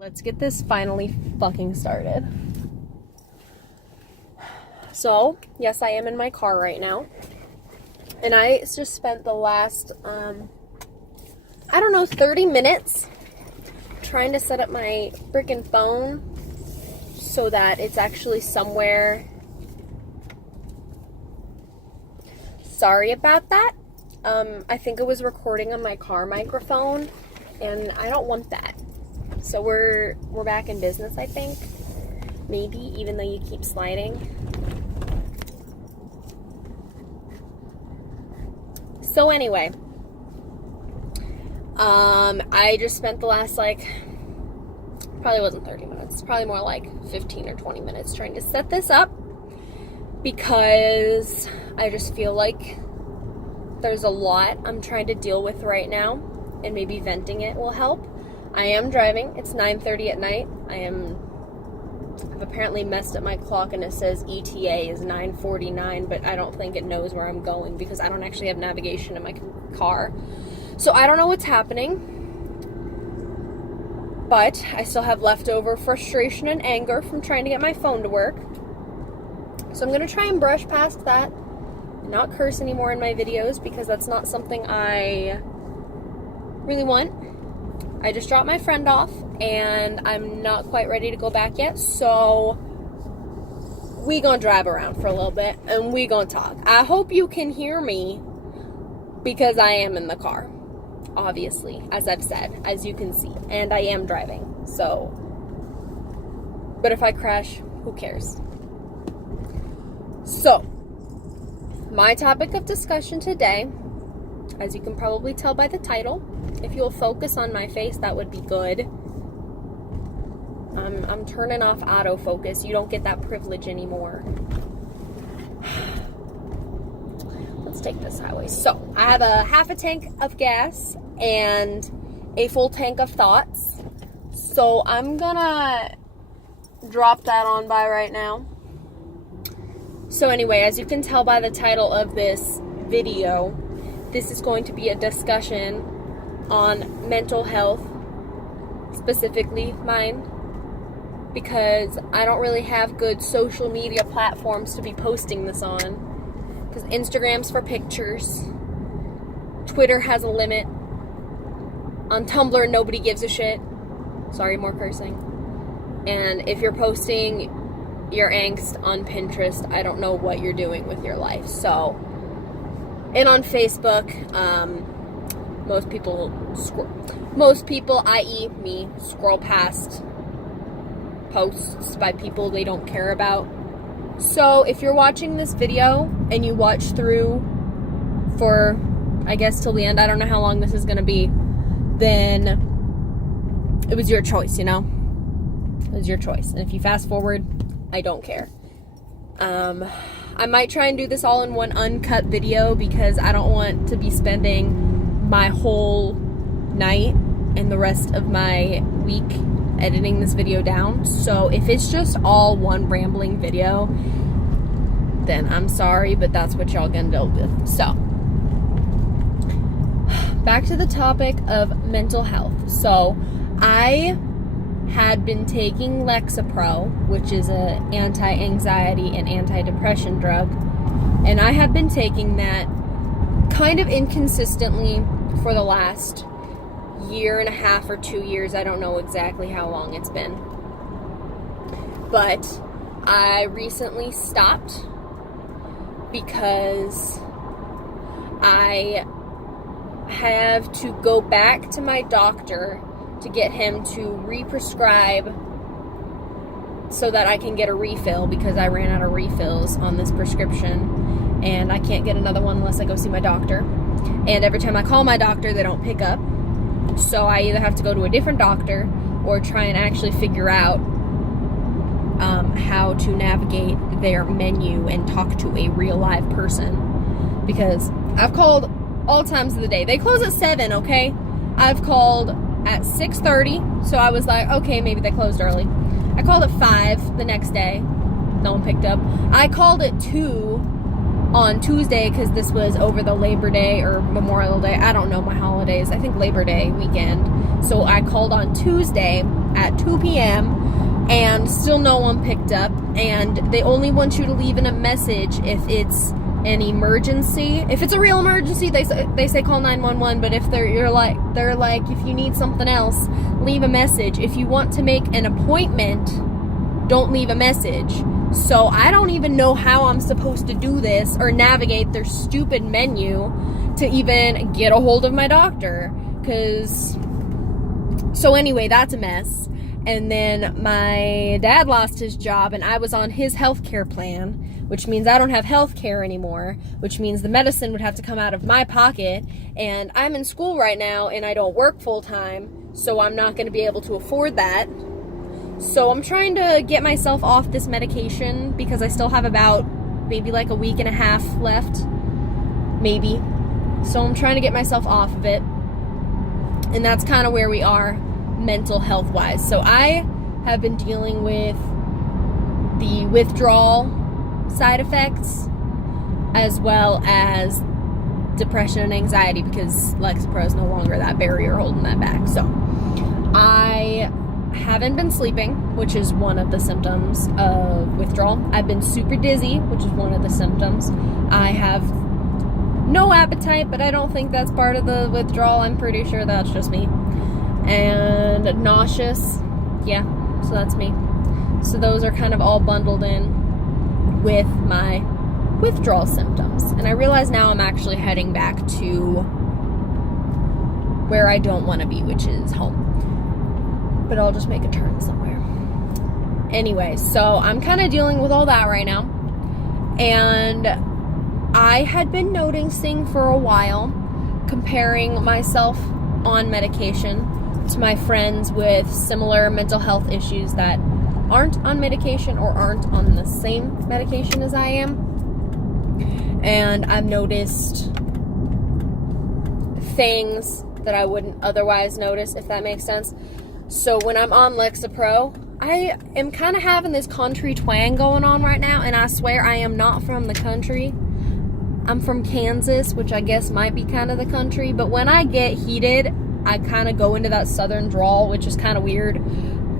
Let's get this finally fucking started. So, yes, I am in my car right now. And I just spent the last, 30 minutes trying to set up my freaking phone so that it's actually somewhere. Sorry about that. I think it was recording on my car microphone, and I don't want that. So we're back in business, I think. Maybe, even though you keep sliding. So anyway, I just spent the last, probably wasn't 30 minutes, probably more like 15 or 20 minutes trying to set this up, because I just feel like there's a lot I'm trying to deal with right now, and maybe venting it will help. I am driving. It's 9:30 at night. I've apparently messed up my clock, and it says ETA is 9:49, but I don't think it knows where I'm going because I don't actually have navigation in my car. So I don't know what's happening, but I still have leftover frustration and anger from trying to get my phone to work. So I'm going to try and brush past that and not curse anymore in my videos, because that's not something I really want. I just dropped my friend off, and I'm not quite ready to go back yet, so we gonna drive around for a little bit, and we gonna talk. I hope you can hear me, because I am in the car, obviously, as I've said, as you can see, and I am driving, so, but if I crash, who cares? So, my topic of discussion today, as you can probably tell by the title, if you'll focus on my face, that would be good. I'm turning off autofocus. You don't get that privilege anymore. Let's take this highway. So, I have a half a tank of gas and a full tank of thoughts. So, I'm gonna drop that on by right now. So anyway, as you can tell by the title of this video, this is going to be a discussion on mental health, specifically mine, because I don't really have good social media platforms to be posting this on, because Instagram's for pictures, Twitter has a limit, on Tumblr nobody gives a shit, sorry, more cursing, and if you're posting your angst on Pinterest, I don't know what you're doing with your life. So, and on Facebook, most people, i.e. me, scroll past posts by people they don't care about. So if you're watching this video and you watch through for, I guess, till the end, I don't know how long this is going to be, then it was your choice, you know? It was your choice. And if you fast forward, I don't care. I might try and do this all in one uncut video, because I don't want to be spending my whole night and the rest of my week editing this video down. So if it's just all one rambling video, then I'm sorry, but that's what y'all gonna deal with. So, back to the topic of mental health. So, I had been taking Lexapro, which is an anti-anxiety and anti-depression drug, and I have been taking that kind of inconsistently for the last year and a half or 2 years. I don't know exactly how long it's been, but I recently stopped because I have to go back to my doctor to get him to re-prescribe so that I can get a refill, because I ran out of refills on this prescription, and I can't get another one unless I go see my doctor. And every time I call my doctor, they don't pick up. So I either have to go to a different doctor or try and actually figure out how to navigate their menu and talk to a real live person. Because I've called all times of the day. They close at 7, okay? I've called at 6:30, so I was like, okay, maybe they closed early. I called at 5 the next day. No one picked up. I called at 2 on Tuesday, because this was over the Labor Day or Memorial Day. I don't know my holidays. I think Labor Day weekend. So I called on Tuesday at 2 p.m. and still no one picked up, and they only want you to leave in a message if it's an emergency. If it's a real emergency, they say call 911, but if they're like if you need something else, leave a message. If you want to make an appointment, don't leave a message. So I don't even know how I'm supposed to do this or navigate their stupid menu to even get a hold of my doctor. So anyway, that's a mess. And then my dad lost his job, and I was on his health care plan, which means I don't have health care anymore, which means the medicine would have to come out of my pocket. And I'm in school right now, and I don't work full time, so I'm not going to be able to afford that. So I'm trying to get myself off this medication because I still have about maybe like a week and a half left, maybe. So I'm trying to get myself off of it. And that's kind of where we are mental health wise. So I have been dealing with the withdrawal side effects as well as depression and anxiety, because Lexapro is no longer that barrier holding that back. So I haven't been sleeping, which is one of the symptoms of withdrawal. I've been super dizzy, which is one of the symptoms. I have no appetite, but I don't think that's part of the withdrawal. I'm pretty sure that's just me. And nauseous. Yeah, so that's me. So those are kind of all bundled in with my withdrawal symptoms. And I realize now I'm actually heading back to where I don't want to be, which is home. But I'll just make a turn somewhere. Anyway, so I'm kind of dealing with all that right now. And I had been noticing for a while, comparing myself on medication to my friends with similar mental health issues that aren't on medication or aren't on the same medication as I am. And I've noticed things that I wouldn't otherwise notice, if that makes sense. So when I'm on Lexapro, I am kind of having this country twang going on right now, and I swear I am not from the country. I'm from Kansas, which I guess might be kind of the country, but when I get heated, I kind of go into that southern drawl, which is kind of weird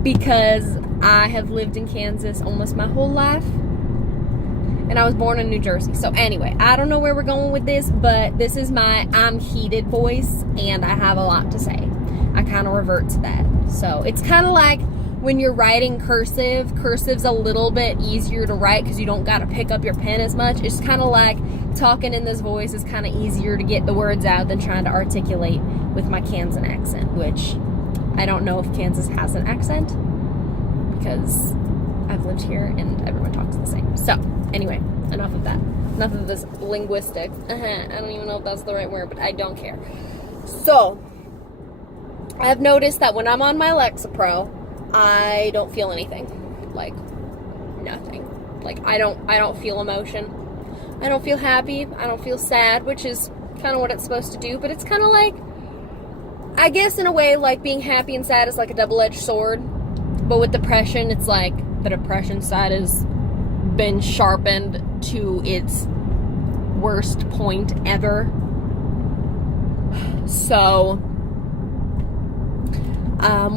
because I have lived in Kansas almost my whole life, and I was born in New Jersey. So anyway, I don't know where we're going with this, but this is my I'm heated voice, and I have a lot to say. I kind of revert to that. So it's kind of like when you're writing cursive, cursive's a little bit easier to write because you don't got to pick up your pen as much. It's kind of like talking in this voice is kind of easier to get the words out than trying to articulate with my Kansas accent, which I don't know if Kansas has an accent because I've lived here and everyone talks the same. So anyway, enough of that. Enough of this linguistics. I don't even know if that's the right word, but I don't care. So I've noticed that when I'm on my Lexapro, I don't feel anything. Like, nothing. Like, I don't feel emotion. I don't feel happy. I don't feel sad, which is kind of what it's supposed to do. But it's kind of like, I guess in a way, like being happy and sad is like a double-edged sword. But with depression, it's like the depression side has been sharpened to its worst point ever. So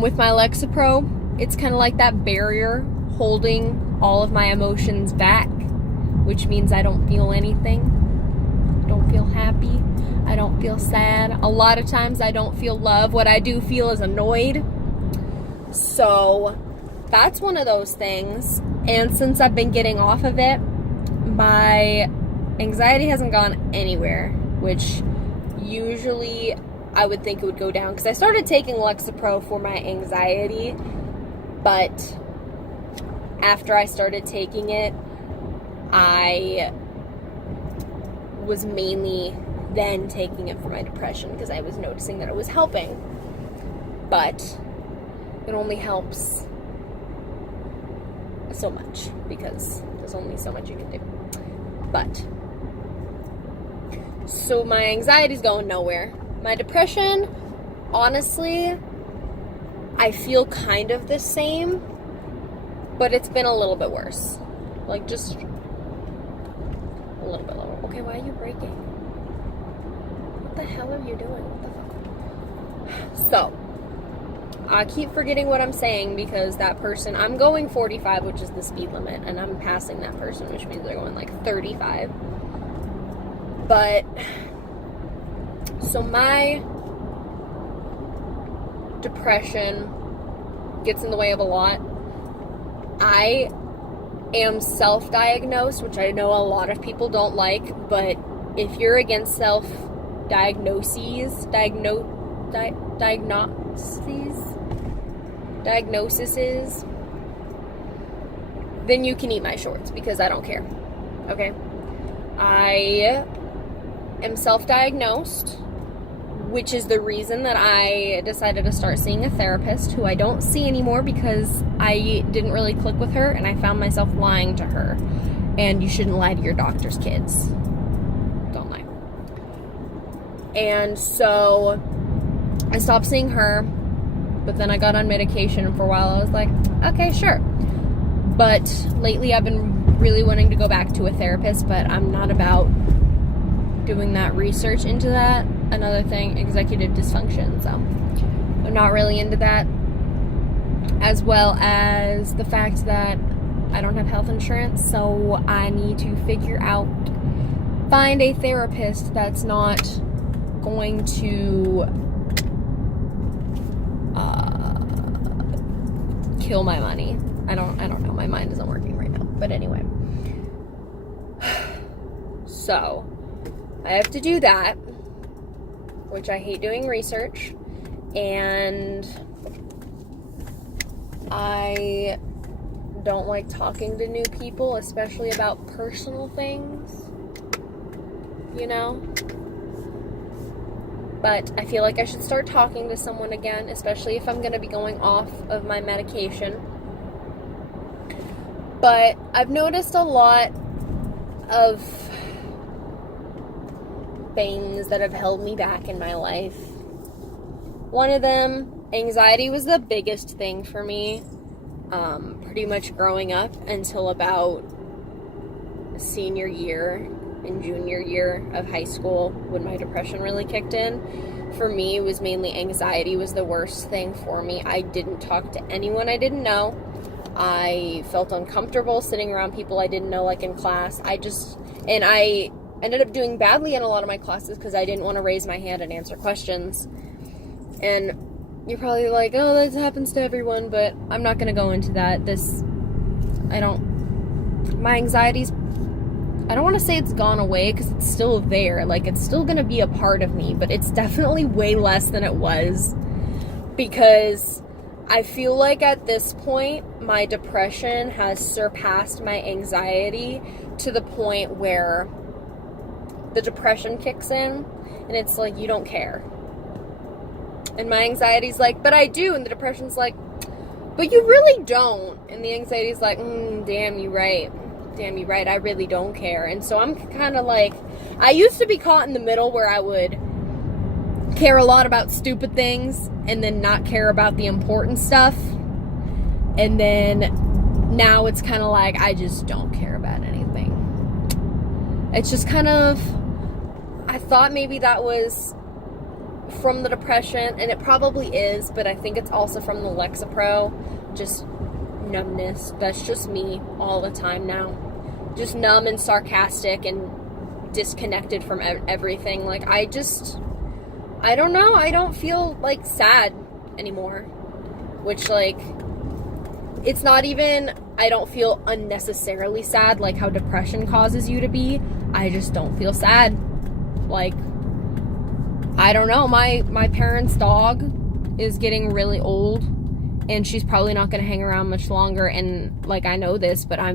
with my Lexapro, it's kind of like that barrier holding all of my emotions back, which means I don't feel anything. I don't feel happy. I don't feel sad. A lot of times I don't feel love. What I do feel is annoyed. So that's one of those things. And since I've been getting off of it, my anxiety hasn't gone anywhere, which usually I would think it would go down because I started taking Lexapro for my anxiety, but after I started taking it, I was mainly then taking it for my depression because I was noticing that it was helping, but it only helps so much because there's only so much you can do. But so my anxiety's going nowhere. My depression, honestly, I feel kind of the same, but it's been a little bit worse. Like, just a little bit lower. Okay, why are you breaking? What the hell are you doing? What the fuck? So, I keep forgetting what I'm saying because that person, I'm going 45, which is the speed limit, and I'm passing that person, which means they're going like 35. But, so my depression gets in the way of a lot. I am self-diagnosed, which I know a lot of people don't like, but if you're against diagnoses, then you can eat my shorts because I don't care. Okay? I am self-diagnosed, which is the reason that I decided to start seeing a therapist who I don't see anymore because I didn't really click with her and I found myself lying to her. And you shouldn't lie to your doctor's kids. Don't lie. And so I stopped seeing her, but then I got on medication, and for a while I was like, okay, sure. But lately I've been really wanting to go back to a therapist, but I'm not about doing that research into that. Another thing, executive dysfunction, so I'm not really into that, as well as the fact that I don't have health insurance, so I need to find a therapist that's not going to kill my money. I don't know, my mind isn't working right now, but anyway. So, I have to do that, which I hate doing research, and I don't like talking to new people, especially about personal things, you know? But I feel like I should start talking to someone again, especially if I'm going to be going off of my medication. But I've noticed a lot of things that have held me back in my life. One of them, anxiety, was the biggest thing for me, pretty much growing up until about senior year and junior year of high school, when my depression really kicked in. For me, it was mainly anxiety was the worst thing for me. I didn't talk to anyone I didn't know. I felt uncomfortable sitting around people I didn't know, like in class. I ended up doing badly in a lot of my classes because I didn't want to raise my hand and answer questions. And you're probably like, oh, that happens to everyone, but I'm not going to go into that. My anxiety's, I don't want to say it's gone away because it's still there. Like, it's still going to be a part of me, but it's definitely way less than it was, because I feel like at this point, my depression has surpassed my anxiety to the point where the depression kicks in, and it's like, you don't care. And my anxiety's like, but I do, and the depression's like, but you really don't. And the anxiety's like, damn, you right, I really don't care. And so I'm kind of like, I used to be caught in the middle where I would care a lot about stupid things and then not care about the important stuff. And then now it's kind of like, I just don't care about anything. It's just kind of, I thought maybe that was from the depression, and it probably is, but I think it's also from the Lexapro, just numbness. That's just me all the time now. Just numb and sarcastic and disconnected from everything. Like, I don't know, I don't feel, like, sad anymore. Which, like, it's not even, I don't feel unnecessarily sad, like how depression causes you to be. I just don't feel sad. Like, I don't know, my parents' dog is getting really old, and she's probably not going to hang around much longer, and, like, I know this, but I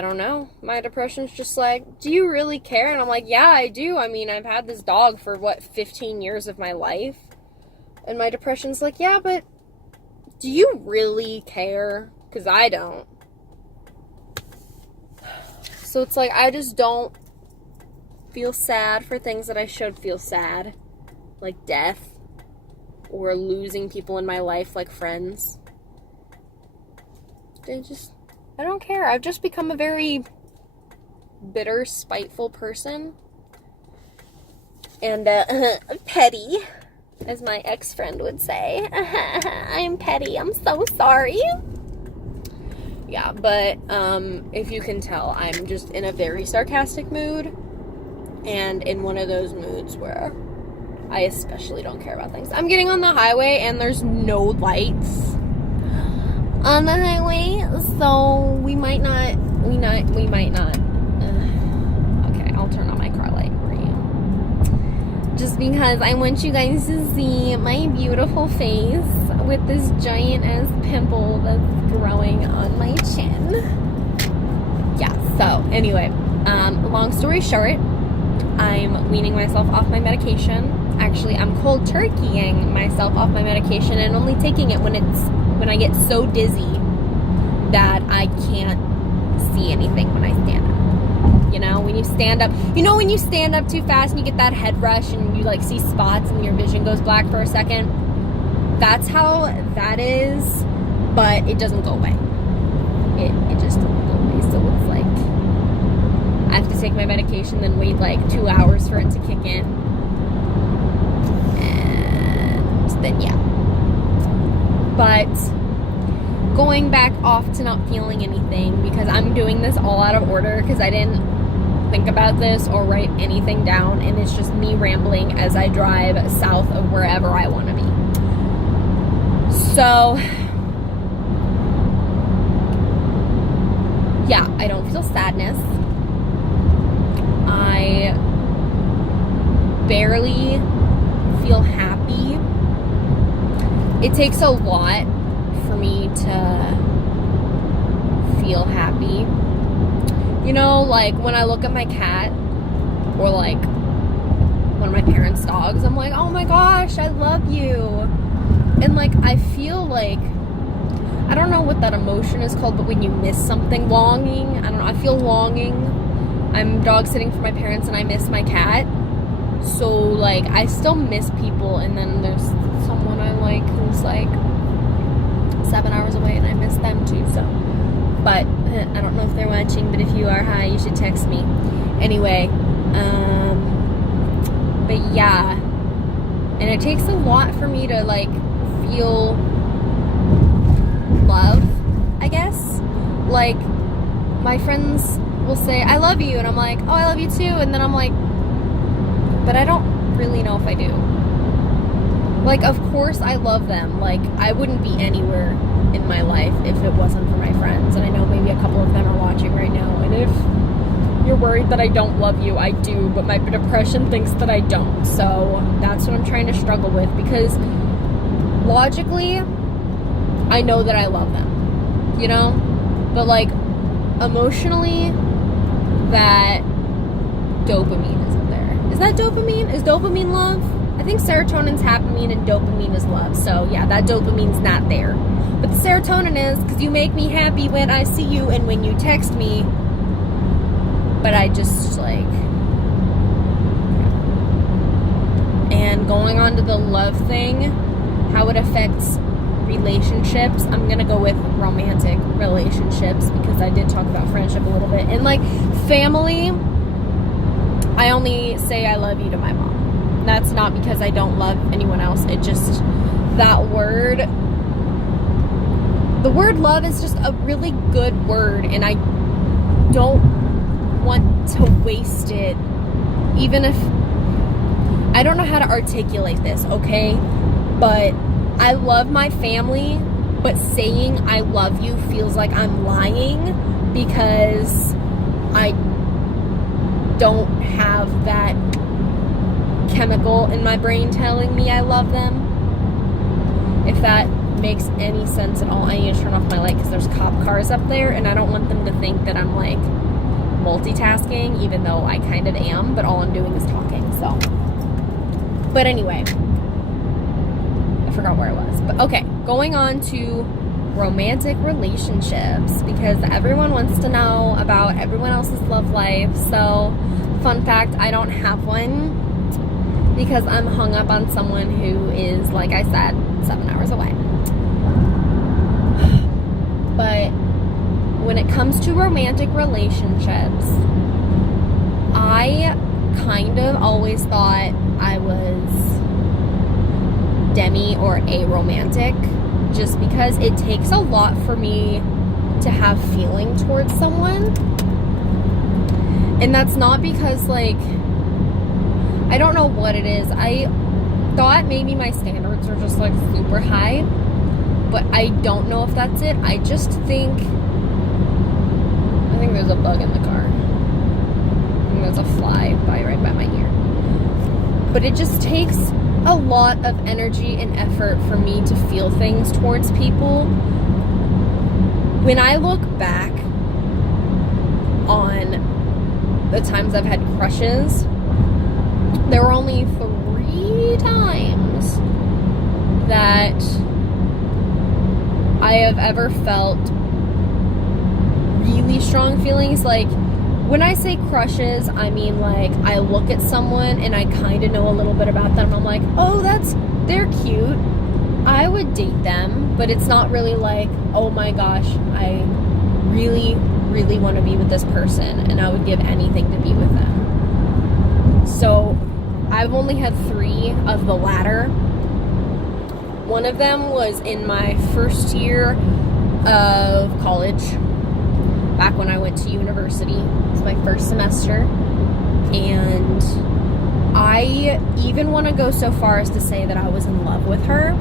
don't know. My depression's just like, do you really care? And I'm like, yeah, I do. I mean, I've had this dog for, 15 years of my life? And my depression's like, yeah, but do you really care? Because I don't. So it's like, I just don't feel sad for things that I should feel sad. Like death. Or losing people in my life, like friends. I don't care. I've just become a very bitter, spiteful person. And, petty. as my ex-friend would say. I'm petty. I'm so sorry. Yeah, but if you can tell, I'm just in a very sarcastic mood, and in one of those moods where I especially don't care about things. I'm getting on the highway and there's no lights on the highway, so we might not. Okay, I'll turn on my car light for you. Just because I want you guys to see my beautiful face with this giant ass pimple that's growing on my chin. Yeah, so anyway, long story short, I'm weaning myself off my medication. Actually, I'm cold turkeying myself off my medication and only taking it when I get so dizzy that I can't see anything when I stand up. You know, when you stand up too fast and you get that head rush and you like see spots and your vision goes black for a second. That's how that is, but it doesn't go away. It just doesn't go away. So it's like I have to take my medication, then wait like 2 hours for it to kick in. And then, yeah. But going back off to not feeling anything, because I'm doing this all out of order because I didn't think about this or write anything down, and it's just me rambling as I drive south of wherever I want to be. So, yeah, I don't feel sadness. I barely feel happy. It takes a lot for me to feel happy. You know, like when I look at my cat or like one of my parents' dogs, I'm like, oh my gosh, I love you. And like I feel like, I don't know what that emotion is called, but when you miss something, longing. I don't know, I feel longing. I'm dog sitting for my parents and I miss my cat. So like I still miss people, and then there's someone I like who's like 7 hours away and I miss them too. So, but I don't know if they're watching, but if you are, hi, you should text me. Anyway, but yeah, and it takes a lot for me to like feel love, I guess. Like my friends will say, I love you, and I'm like, oh, I love you too, and then I'm like, but I don't really know if I do. Like, of course I love them. Like, I wouldn't be anywhere in my life if it wasn't for my friends, and I know maybe a couple of them are watching right now, and if you're worried that I don't love you, I do, but my depression thinks that I don't. So that's what I'm trying to struggle with, because logically I know that I love them, you know, but like emotionally, that dopamine isn't there. Is that dopamine? Is dopamine love? I think serotonin's happening and dopamine is love. So yeah, that dopamine's not there. But the serotonin is, because you make me happy when I see you and when you text me. But I just like, and going on to the love thing, how it affects relationships. I'm gonna go with romantic relationships, because I did talk about friendship a little bit. And like family, I only say I love you to my mom. That's not because I don't love anyone else. It just, that word, the word love is just a really good word, and I don't want to waste it, even if, I don't know how to articulate this, okay? But I love my family, but saying I love you feels like I'm lying, because I don't have that chemical in my brain telling me I love them. If that makes any sense at all. I need to turn off my light because there's cop cars up there, and I don't want them to think that I'm like multitasking, even though I kind of am, but all I'm doing is talking. So, but anyway, I forgot where I was, but okay, going on to romantic relationships, because everyone wants to know about everyone else's love life. So fun fact, I don't have one, because I'm hung up on someone who is, like I said, 7 hours away. But when it comes to romantic relationships, I kind of always thought I was demi or aromantic, just because it takes a lot for me to have feeling towards someone. And that's not because, like, I don't know what it is. I thought maybe my standards are just, like, super high, but I don't know if that's it. I just think there's a bug in the car. I think there's a fly right by my ear. But it just takes a lot of energy and effort for me to feel things towards people. When I look back on the times I've had crushes, there were only 3 times that I have ever felt really strong feelings. Like, when I say crushes, I mean, like, I look at someone and I kind of know a little bit about them. I'm like, oh, they're cute. I would date them. But it's not really like, oh my gosh, I really, really want to be with this person and I would give anything to be with them. So I've only had 3 of the latter. One of them was in my first year of college, back when I went to university. It was my first semester. And I even want to go so far as to say that I was in love with her.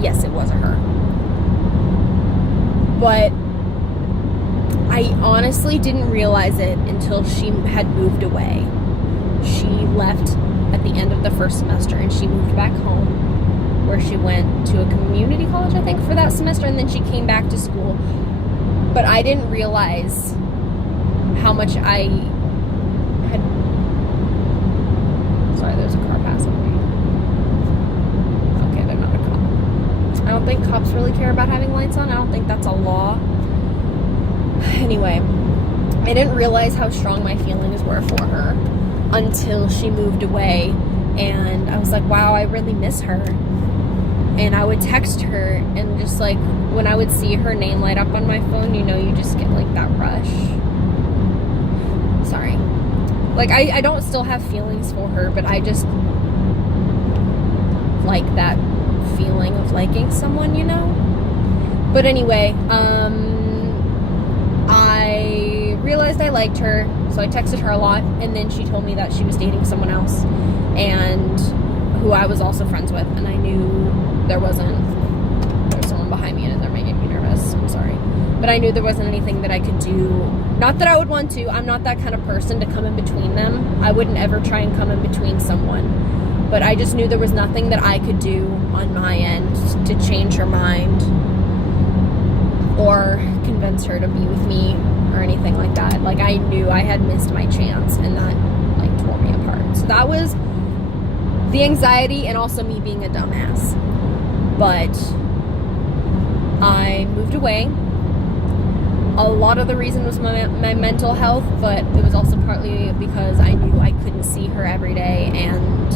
Yes, it was a her. But I honestly didn't realize it until she had moved away. She left at the end of the first semester and she moved back home, where she went to a community college, I think, for that semester, and then she came back to school. But I didn't realize how much I had... Sorry, there's a car passing me. Okay, they're not a cop. I don't think cops really care about having lights on. I don't think that's a law. Anyway, I didn't realize how strong my feelings were for her until she moved away. And I was like, wow, I really miss her. And I would text her, and just, like, when I would see her name light up on my phone, you know, you just get, like, that rush. Sorry. Like, I don't still have feelings for her, but I just like that feeling of liking someone, you know? But anyway, I realized I liked her, so I texted her a lot, and then she told me that she was dating someone else, and who I was also friends with, and I knew there's someone behind me and they're making me nervous. I'm sorry. But I knew there wasn't anything that I could do. Not that I would want to. I'm not that kind of person to come in between them. I wouldn't ever try and come in between someone. But I just knew there was nothing that I could do on my end to change her mind or convince her to be with me or anything like that. Like, I knew I had missed my chance, and that, like, tore me apart. So that was the anxiety and also me being a dumbass. But I moved away. A lot of the reason was my mental health, but it was also partly because I knew I couldn't see her every day and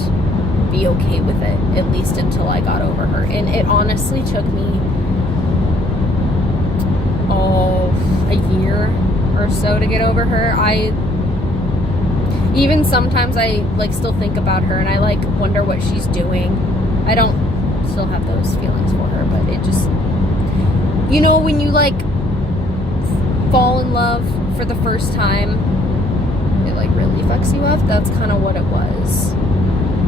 be okay with it, at least until I got over her. And it honestly took me a year or so to get over her. Even sometimes I, like, still think about her and I, like, wonder what she's doing. I don't still have those feelings for her, but it just, you know, when you, like, fall in love for the first time, it, like, really fucks you up. That's kind of what it was.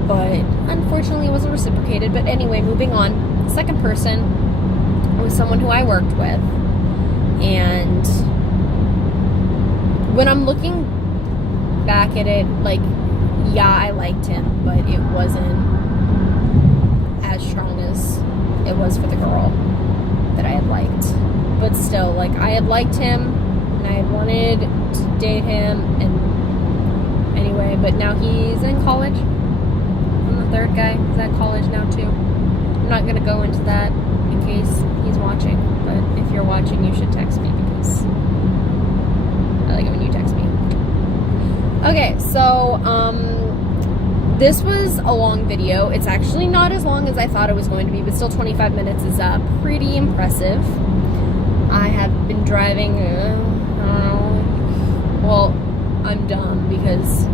But unfortunately it wasn't reciprocated. But anyway, moving on. The second person was someone who I worked with, and when I'm looking back at it, like, yeah, I liked him, but it wasn't as strong as it was for the girl that I had liked. But still, like, I had liked him and I had wanted to date him, and anyway, but now he's in college. I'm the third guy who's at college now too. I'm not gonna go into that in case he's watching, but if you're watching, you should text me, because I like it when you text me. Okay, so this was a long video. It's actually not as long as I thought it was going to be, but still 25 minutes is pretty impressive. I have been driving, I don't know, well, I'm dumb because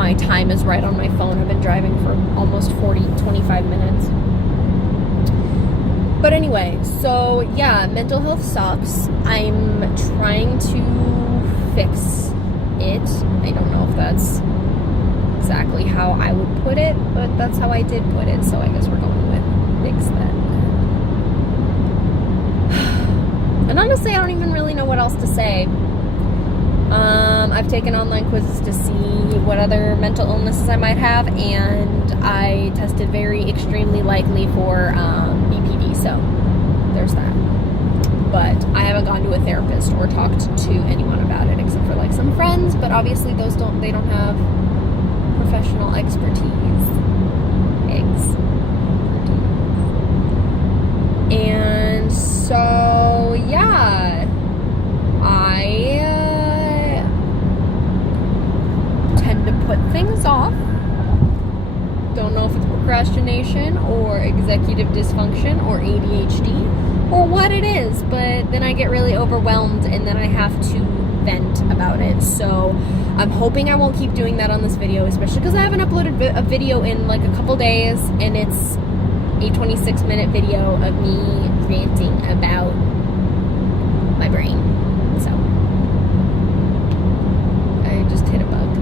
my time is right on my phone. I've been driving for almost 25 minutes. But anyway, so yeah, mental health sucks. I'm trying to fix it. I don't know if that's exactly how I would put it, but that's how I did put it, so I guess we're going with fix that. And honestly, I don't even really know what else to say. I've taken online quizzes to see what other mental illnesses I might have, and I tested very extremely likely for BPD, so there's that. But I haven't gone to a therapist or talked to anyone about it except for like some friends, but obviously they don't have professional expertise. And so yeah, I tend to put things off. Don't know if it's procrastination or executive dysfunction or ADHD or what it is, but then I get really overwhelmed and then I have to vent about it. So I'm hoping I won't keep doing that on this video, especially because I haven't uploaded a video in like a couple days, and it's a 26-minute video of me ranting about my brain. So I just hit a bug.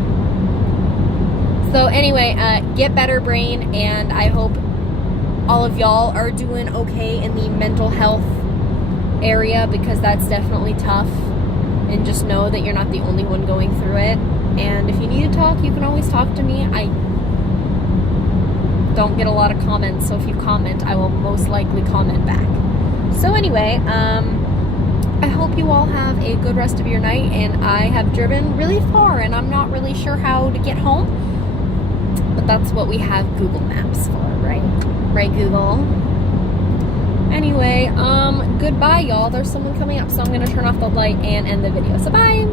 So anyway, get better, brain, and I hope all of y'all are doing okay in the mental health area, because that's definitely tough. And just know that you're not the only one going through it. And if you need to talk, you can always talk to me. I don't get a lot of comments, so if you comment, I will most likely comment back. So anyway, I hope you all have a good rest of your night, and I have driven really far, and I'm not really sure how to get home, but that's what we have Google Maps for, right? Right, Google? Anyway, goodbye, y'all. There's someone coming up, so I'm going to turn off the light and end the video. So bye!